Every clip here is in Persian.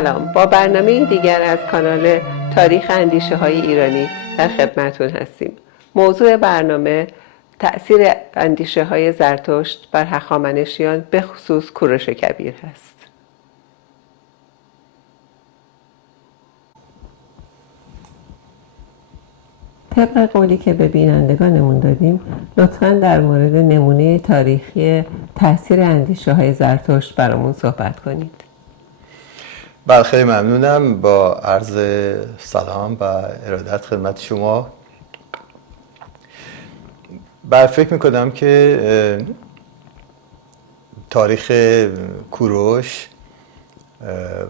سلام، با برنامه دیگر از کانال تاریخ اندیشه های ایرانی در خدمتون هستیم. موضوع برنامه تأثیر اندیشه های زرتشت بر هخامنشیان به خصوص کوروش کبیر هست. طبق قولی که به بینندگانمون دادیم، لطفاً در مورد نمونه تاریخی تأثیر اندیشه های زرتشت برامون صحبت کنید. بله، خیلی ممنونم. با عرض سلام و ارادت خدمت شما. فکر میکنم که تاریخ کوروش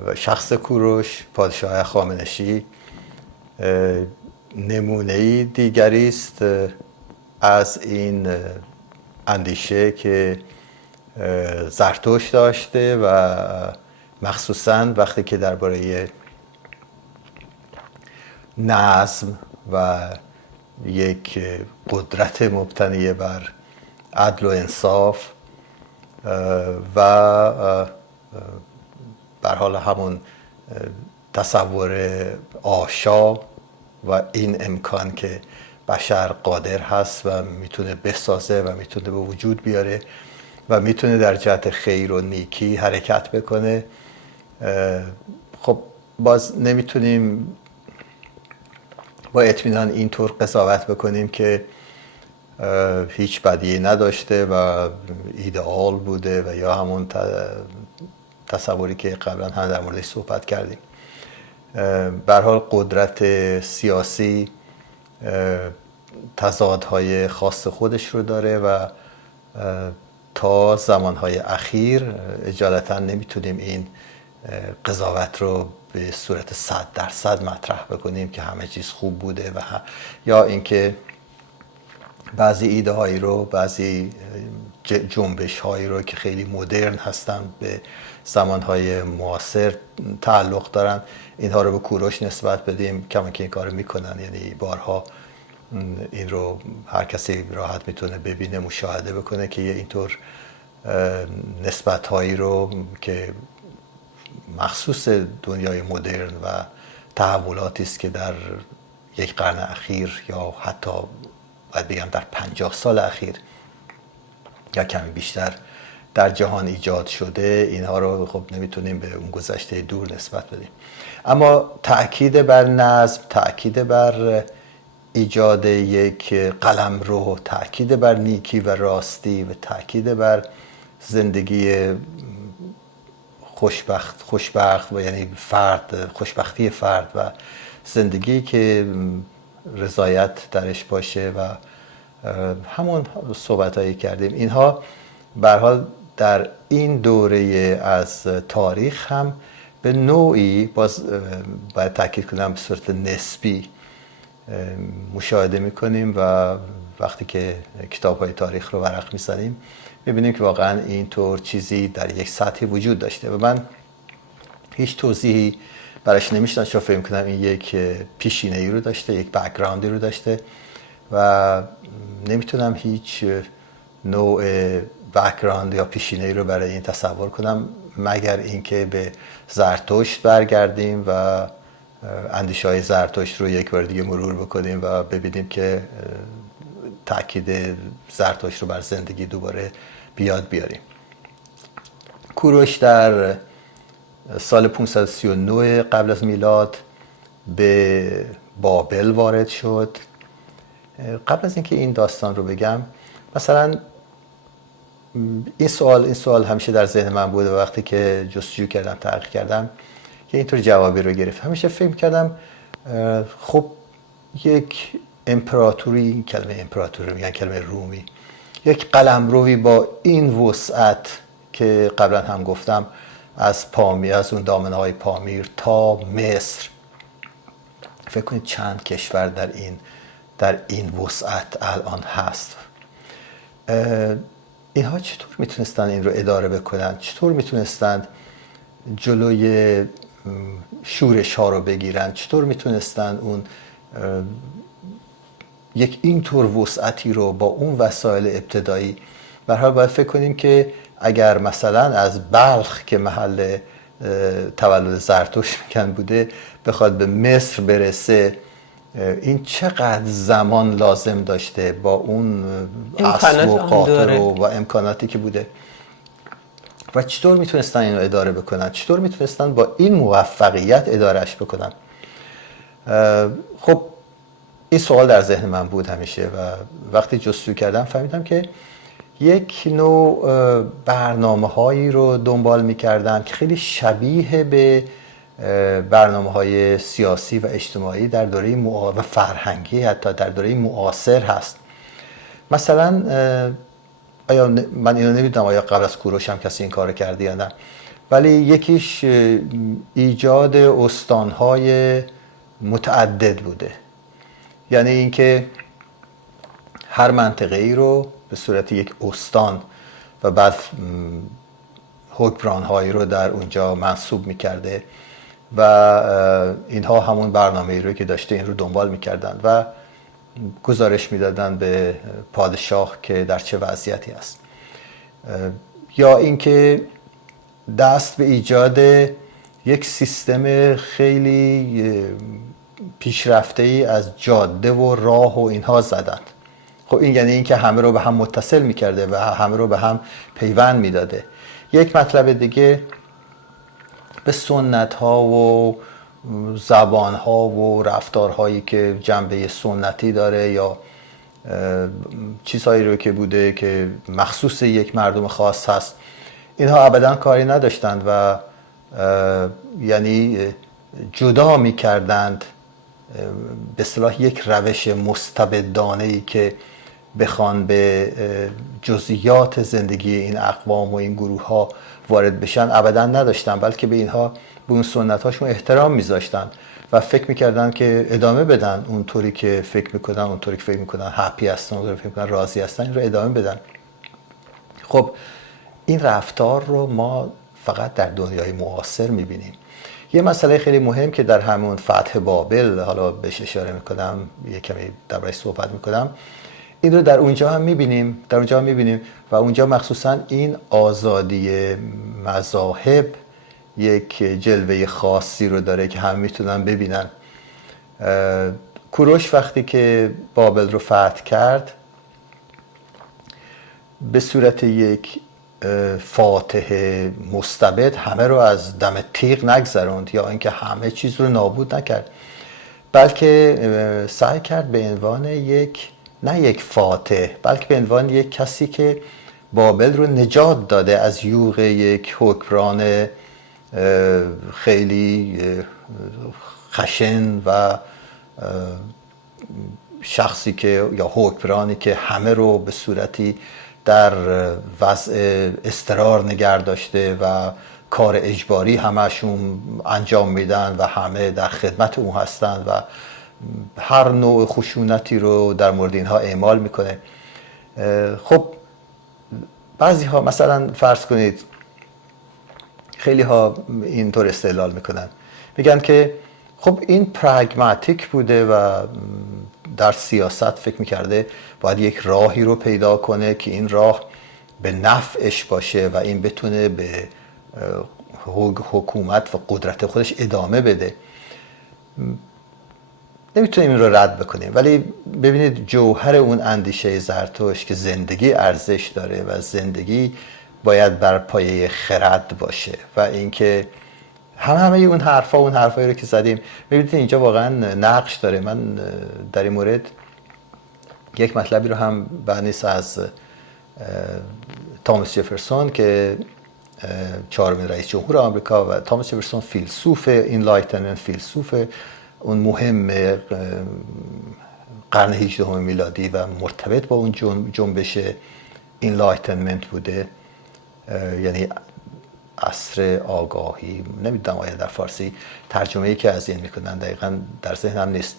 و شخص کوروش پادشاه هخامنشی نمونه‌ای دیگری است از این اندیشه که زرتشت داشته و مخصوصاً وقتی که درباره نظم و یک قدرت مبتنی بر عدل و انصاف و بر حال همون تصور آشا و این امکان که بشر قادر هست و میتونه بسازه و میتونه به وجود بیاره و میتونه در جهت خیر و نیکی حرکت بکنه. خب باز نمیتونیم با اطمینان اینطور قضاوت بکنیم که هیچ بدیهی نداشته و ایدئال بوده و یا همون تصوری که قبلا هم در موردش صحبت کردیم. به هر حال قدرت سیاسی تضادهای خاص خودش رو داره و تا زمانهای اخیر اجالتا نمیتونیم این قضاوت رو به صورت 100% مطرح بکنیم که همه چیز خوب بوده و یا اینکه بعضی ایده هایی رو، بعضی جنبش هایی رو که خیلی مدرن هستن به زمانهای معاصر تعلق دارن اینها رو به کوروش نسبت بدیم. کما که این کار میکنن، یعنی بارها این رو هر کسی راحت میتونه ببینه، مشاهده بکنه که یه اینطور نسبت هایی رو که مخصوص دنیای مدرن و تحولاتی است که در یک قرن اخیر یا حتی باید بگم در 50 سال اخیر یا کمی بیشتر در جهان ایجاد شده، اینها رو خب نمیتونیم به اون گذشته دور نسبت بدیم. اما تأکید بر نظم، تأکید بر ایجاد یک قلمرو، تأکید بر نیکی و راستی و تأکید بر زندگی خوشبخت و یعنی خوشبختی فرد و زندگی که رضایت درش باشه و همون صحبتایی کردیم، اینها به هر حال در این دوره از تاریخ هم به نوعی باز باید تاکید کنم به صورت نسبی مشاهده میکنیم و وقتی که کتاب‌های تاریخ رو ورق می‌زنیم می‌بینیم که واقعا اینطور چیزی در یک سطحی وجود داشته و من هیچ توضیحی براش نمی‌شناسم. شما فکر می‌کنم این یک پیشینه‌ای رو داشته، یک بک‌گراندی رو داشته و نمیتونم هیچ نوع بک‌گراند یا پیشینه‌ای رو برای این تصور کنم مگر اینکه به زرتشت برگردیم و اندیشه‌های زرتشت رو یک بار دیگه مرور بکنیم و ببینیم که تأکید زرتشت رو بر زندگی دوباره بیاریم. کوروش در سال 539 قبل از میلاد به بابل وارد شد. قبل از اینکه این داستان رو بگم، مثلا این سوال همیشه در ذهن من بود و وقتی که جستجو کردم، تحقیق کردم که اینطور جوابی رو گرفت، همیشه فکر کردم خب یک امپراتوری، کلمه امپراتوری میگن کلمه رومی، یک قلمروی با این وسعت که قبلا هم گفتم از پامیر، از اون دامنه‌های پامیر تا مصر، فکر کنید چند کشور در این وسعت الان هست. اینها چطور میتونستن این رو اداره بکنن؟ چطور میتونستن جلوی شورش ها رو بگیرن؟ چطور میتونستن اون یک اینطور وسعتی رو با اون وسایل ابتدایی؟ به هر حال باید فکر کنیم که اگر مثلا از بلخ که محل تولد زرتشت میگن بوده، بخواد به مصر برسه، این چقدر زمان لازم داشته با اون اسب و قاطر و امکاناتی که بوده و چطور میتونستن اینو اداره بکنن، چطور میتونستن با این موفقیت ادارهش بکنن. خب این سوال در ذهن من بود همیشه و وقتی جستجو کردم فهمیدم که یک نوع برنامه هایی رو دنبال میکردم که خیلی شبیه به برنامه های سیاسی و اجتماعی در دوره و فرهنگی حتی در دوره معاصر هست. مثلا من اینو نمیدونم آیا قبل از کوروش هم کسی این کار کرده یا نه، ولی یکیش ایجاد استانهای متعدد بوده. یعنی اینکه هر منطقه ای رو به صورت یک استان و بعد حکمران هایی رو در اونجا منصوب میکرده و اینها همون برنامه ای رو که داشته این رو دنبال میکردن و گزارش میدادن به پادشاه که در چه وضعیتی است. یا اینکه دست به ایجاد یک سیستم خیلی پیشرفته ای از جاده و راه و اینها زدند. خب این یعنی اینکه همه رو به هم متصل میکرده و همه رو به هم پیوند میداده. یک مطلب دیگه به سنت ها و زبان ها و رفتارهایی که جنبه سنتی داره یا چیزهایی رو که بوده که مخصوص یک مردم خاص هست، اینها ابدا کاری نداشتند و یعنی جدا میکردند به اصطلاح یک روش مستبدانه‌ای که بخوان به جزئیات زندگی این اقوام و این گروه ها وارد بشن ابدا نداشتن، بلکه به اینها به اون سنت هاشون احترام میذاشتن و فکر میکردن که ادامه بدن اونطوری که فکر میکنن، اونطوری که فکر میکنن هپی هستن، اونطوری فکر میکنن راضی هستن، این رو ادامه بدن. خب این رفتار رو ما فقط در دنیای معاصر میبینیم. یه مسئله خیلی مهم که در همون فتح بابل، حالا بهش اشاره میکنم، یه کمی دربارش صحبت میکنم، این رو در اونجا هم میبینیم و اونجا مخصوصا این آزادی مذاهب یک جلوه خاصی رو داره که همه میتونن ببینن. کوروش وقتی که بابل رو فتح کرد به صورت یک فاتح مستبد همه رو از دم تیغ نگذروند یا اینکه همه چیز رو نابود نکرد، بلکه سعی کرد به عنوان نه یک فاتح بلکه به عنوان یک کسی که بابل رو نجات داده از یوغ یک حکمران خیلی خشن و شخصی که یا حکمرانی که همه رو به صورتی در وضع اضطرار نگه داشته و کار اجباری همشون انجام میدن و همه در خدمت اون هستن و هر نوع خشونتی رو در مورد اینها اعمال میکنه. خب بعضی ها مثلا فرض کنید خیلی ها اینطور استدلال میکنن، میگن که خب این پرگماتیک بوده و در سیاست فکر میکرده باید یک راهی رو پیدا کنه که این راه به نفعش باشه و این بتونه به حکومت و قدرت خودش ادامه بده. نمیتونیم این رو رد بکنیم، ولی ببینید جوهر اون اندیشه زرتشت که زندگی ارزش داره و زندگی باید بر پایه خرد باشه و اینکه همه اون حرفایی رو که زدیم، ببینید اینجا واقعا نقش داره. من در این مورد یک مطلبی رو هم بعد نیست از تامس جفرسون که چهارمین رئیس جمهور آمریکا و تامس جفرسون فیلسوف انلایتنمنت، فیلسوف اون مهم قرن 18 میلادی و مرتبط با اون جنبش انلایتنمنت بوده، یعنی عصر آگاهی. نمیدونم آیا در فارسی ترجمه‌ای که از این میکنن دقیقاً در ذهنم نیست.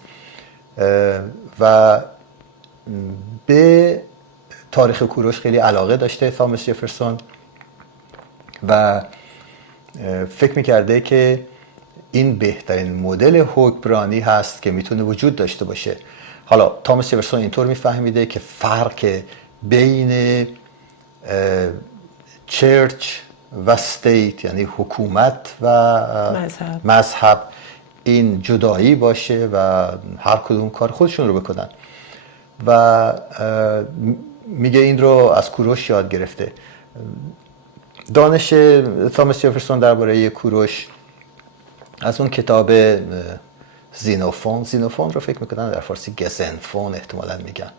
و به تاریخ کوروش خیلی علاقه داشته تامس جفرسون و فکر میکرده که این بهترین مدل حکمرانی هست که میتونه وجود داشته باشه. حالا تامس جفرسون اینطور میفهمیده که فرق بین چرچ و استیت یعنی حکومت و مذهب این جدایی باشه و هر کدوم کار خودشون رو بکنن و میگه این رو از کوروش یاد گرفته. دانش تامس جفرسون درباره کوروش از اون کتاب زینوفون رو فکر میکنن در فارسی گزنفون احتمالاً میگن،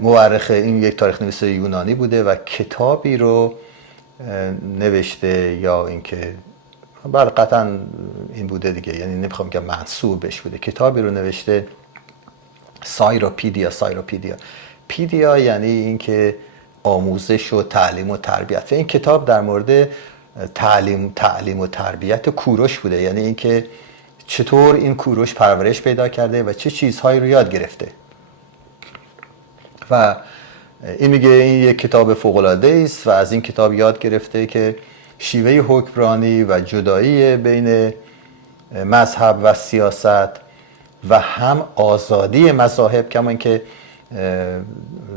مورخ، این یک تاریخ نویس یونانی بوده و کتابی رو نوشته، یا اینکه بله قطعا این بوده دیگه، یعنی نمیخوام بگم منسوب بهش بوده، کتابی رو نوشته سایروپیدیا. پیدیا یعنی اینکه آموزش و تعلیم و تربیت، و این کتاب در مورد تعلیم و تربیت کوروش بوده، یعنی اینکه چطور این کوروش پرورش پیدا کرده و چه چیزهایی رو یاد گرفته. و این میگه این یک کتاب فوق‌العاده است و از این کتاب یاد گرفته که شیوه حکمرانی و جدایی بین مذهب و سیاست و هم آزادی مذاهب، کما اینکه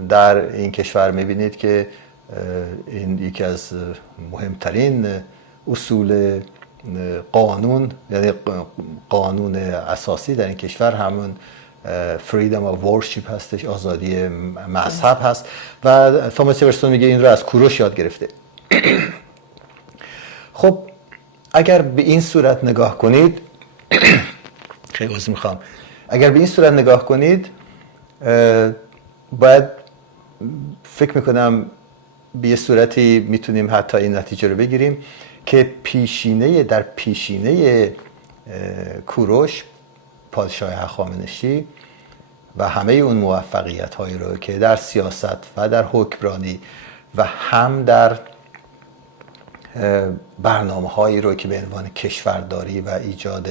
در این کشور میبینید که این یکی از مهمترین اصول قانون، یعنی قانون اساسی در این کشور همون freedom of worship هستش، آزادی مذهب هست و تامس جفرسون میگه این رو از کوروش یاد گرفته. خب اگر به این صورت نگاه کنید خیلی عذر میخوام، اگر به این صورت نگاه کنید باید فکر میکنم به یه صورتی میتونیم حتی این نتیجه رو بگیریم که در پیشینه کوروش پادشاه هخامنشی و همه اون موفقیت هایی رو که در سیاست و در حکمرانی و هم در برنامه هایی رو که به عنوان کشورداری و ایجاد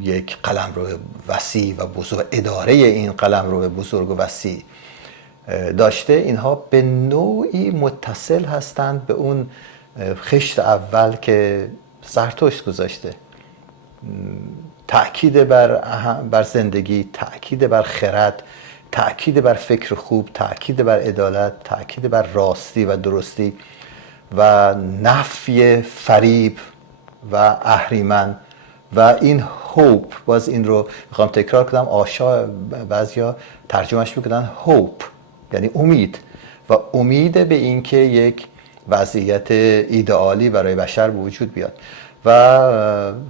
یک قلمرو وسیع و بزرگ، اداره این قلمرو بزرگ و وسیع داشته، اینها به نوعی متصل هستند به اون خشت اول که زرتشت گذاشته. تأکید بر زندگی، تأکید بر خرد، تأکید بر فکر خوب، تأکید بر عدالت، تأکید بر راستی و درستی و نفی فریب و اهریمن و این هوپ. باز این رو میخوام تکرار کنم، آشا بعضیا ترجمهش میکنن هوپ یعنی امید، و امید به این که یک وضعیت ایدئالی برای بشر به وجود بیاد. و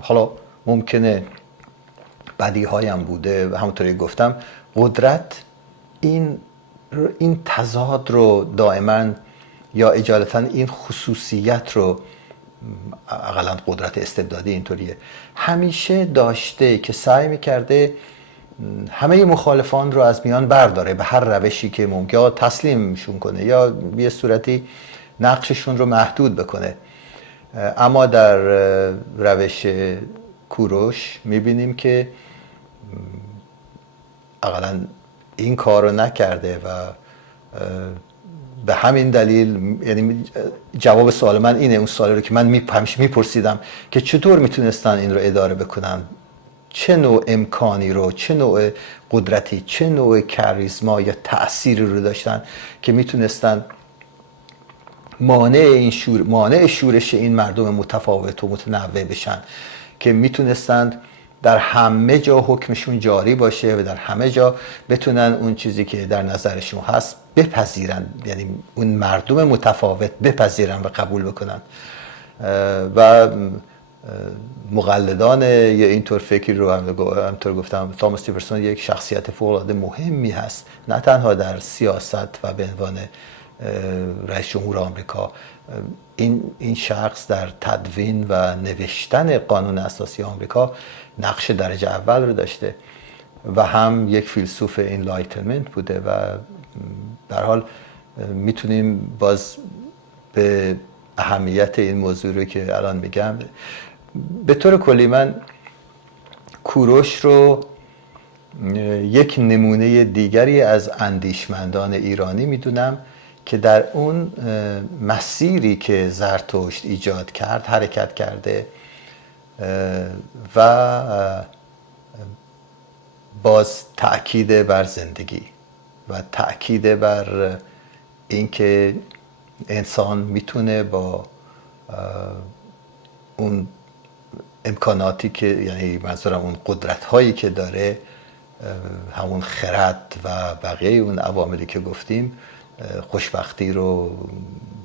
حالا ممکنه بدیهایی هم بوده و همونطوری گفتم قدرت این تضاد رو دائما یا اجالتا این خصوصیت رو، اقلا قدرت استبدادی اینطوریه، همیشه داشته که سعی میکرده همه مخالفان رو از میان برداره به هر روشی که ممکن، یا تسلیمشون کنه یا به صورتی نقششون رو محدود بکنه. اما در روش کوروش میبینیم که اقلا این کار رو نکرده و به همین دلیل، یعنی جواب سوال من اینه، اون سوالی رو که من همیشه میپرسیدم که چطور میتونستن این رو اداره بکنن، چه نوع امکانی رو، چه نوع قدرتی، چه نوع کاریزما یا تأثیری رو داشتن که میتونستن مانع شورش این مردم متفاوت و متنوع بشن، که میتونستند در همه جا حکمشون جاری باشه و در همه جا بتونن اون چیزی که در نظرشون هست بپذیرن، یعنی اون مردم متفاوت بپذیرن و قبول بکنن. و مقلدان یا اینطور فکری رو همطور گفتم، تامس جفرسون یک شخصیت فوق‌العاده مهمی هست، نه تنها در سیاست و به عنوان رئیس جمهور آمریکا. این شخص در تدوین و نوشتن قانون اساسی آمریکا نقش درجه اول رو داشته و هم یک فیلسوف انلایتنمنت بوده و در حال میتونیم باز به اهمیت این موضوع رو که الان میگم. به طور کلی من کوروش رو یک نمونه دیگری از اندیشمندان ایرانی میدونم که در اون مسیری که زرتشت ایجاد کرد حرکت کرده و باز تأکید بر زندگی و تأکید بر اینکه انسان میتونه با اون امکاناتی که، یعنی منظورم اون قدرت هایی که داره، همون خرد و بقیه اون عواملی که گفتیم، خوشبختی رو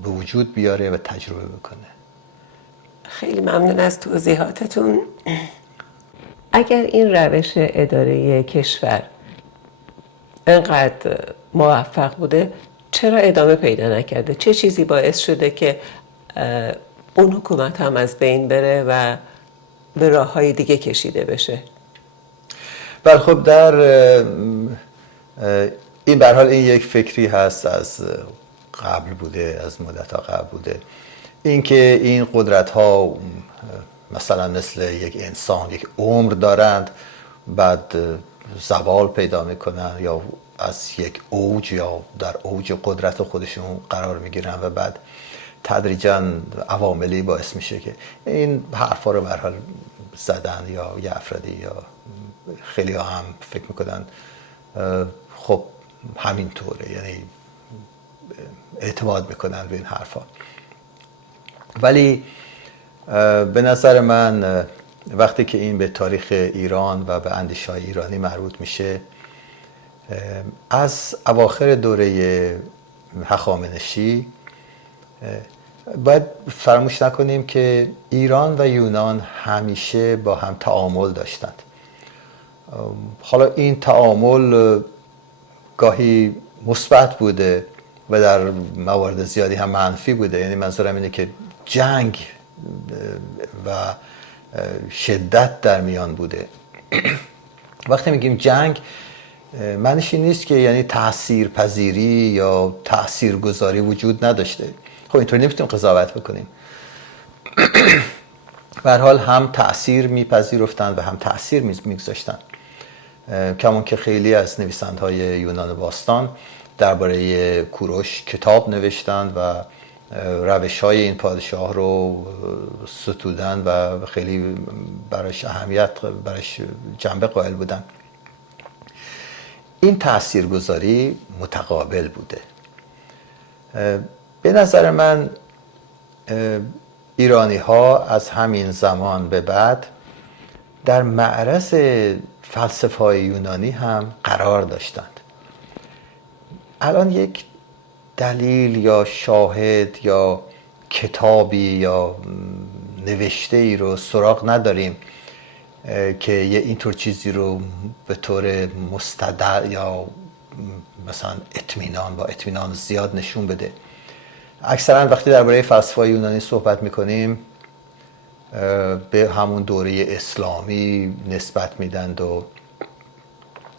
به وجود بیاره و تجربه بکنه. خیلی ممنون از توضیحاتتون. اگر این روش اداره کشور انقدر موفق بوده، چرا ادامه پیدا نکرده؟ چه چیزی باعث شده که اون حکومت هم از بین بره و به راه‌های دیگه کشیده بشه؟ بله خب در این به هر حال این یک فکری هست از قبل بوده، از مدت‌ها قبل بوده، اینکه این قدرت ها مثلا مثل یک انسان یک عمر دارند، بعد زوال پیدا میکنن یا از یک اوج یا در اوج قدرت خودشون قرار میگیرن و بعد تدریجاً عواملی باعث میشه که این حرفا رو به هر حال زدن، یا یه افرادی یا خیلی ها هم فکر میکنن خب همینطوره، یعنی اعتماد میکنن به این حرفا. ولی به نظر من وقتی که این به تاریخ ایران و به اندیشه‌های ایرانی مربوط میشه، از اواخر دوره هخامنشی باید فراموش نکنیم که ایران و یونان همیشه با هم تعامل داشتند. حالا این تعامل گاهی مثبت بوده و در موارد زیادی هم منفی بوده. یعنی منظورم اینه که جنگ و شدت در میان بوده. وقتی میگیم جنگ، معنیش این نیست که یعنی تأثیر پذیری یا تأثیر گذاری وجود نداشته. خب اینطوری نمیتونیم قضاوت بکنیم. به هر حال هم تأثیر میپذیرفتند و هم تأثیر میگذاشتند. کمون که خیلی از نویسندهای یونان باستان درباره کوروش کتاب نوشتند و روش‌های این پادشاه رو ستودن و خیلی براش اهمیت، براش جنبه قائل بودن. این تاثیرگذاری متقابل بوده. به نظر من ایرانی ها از همین زمان به بعد در معرض فلسفه های یونانی هم قرار داشتند. الان یک دلیل یا شاهد یا کتابی یا نوشته ای رو سراغ نداریم که یه اینطور چیزی رو به طور مستدل یا مثلا اطمینان زیاد نشون بده. اکثرا وقتی درباره فلسفه یونانی صحبت میکنیم به همون دوره اسلامی نسبت میدند و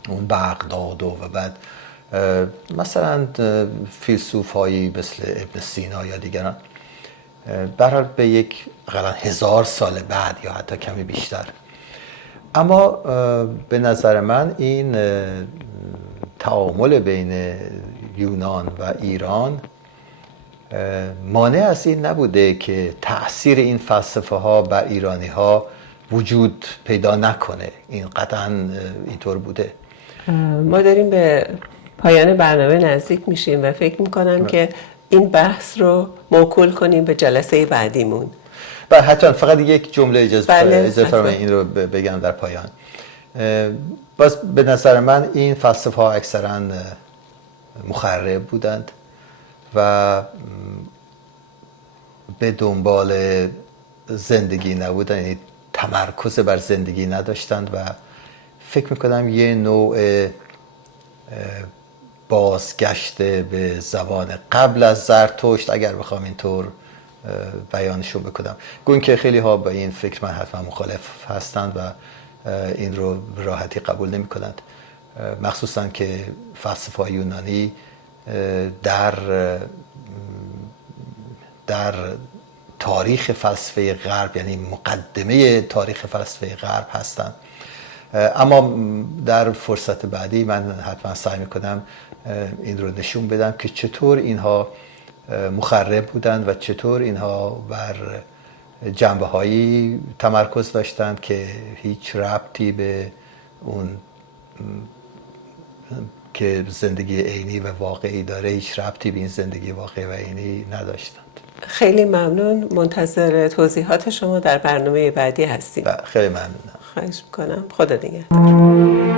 اون بغداد و بعد مثلا فیلسوف هایی مثل ابن سینا یا دیگران، برای به یک اقلا 1000 سال بعد یا حتی کمی بیشتر. اما به نظر من این تعامل بین یونان و ایران مانع از این نبوده که تأثیر این فلسفه ها بر ایرانی ها وجود پیدا نکنه. این قطعا اینطور بوده. ما داریم به پایان برنامه نزدیک میشیم و فکر میکنم که این بحث رو موکول کنیم به جلسه بعدیمون. و حتما فقط یک جمله اجازه فرمایید این رو بگم در پایان. باز به نظر من این فلسفه ها اکثرا مخرب بودند و به دنبال زندگی نبودن، یعنی تمرکز بر زندگی نداشتند و فکر میکنم یه نوع بازگشت به زبان قبل از زرتشت، اگر بخوام اینطور بیانشو بکنم. گویا که خیلی ها با این فکر من حتما مخالف هستند و این رو به راحتی قبول نمی کنند، مخصوصا که فلسفه یونانی در تاریخ فلسفه غرب، یعنی مقدمه تاریخ فلسفه غرب هستند. اما در فرصت بعدی من حتما سعی میکنم این رو نشون بدم که چطور اینها مخرب بودند و چطور اینها بر جنبه هایی تمرکز داشتند که هیچ ربطی به اون که زندگی عینی و واقعی داره هیچ ربطی به این زندگی واقعی و عینی نداشتند. خیلی ممنون. منتظر توضیحات شما در برنامه بعدی هستیم. و خیلی ممنونم. خواهش میکنم. خدا نگهدار.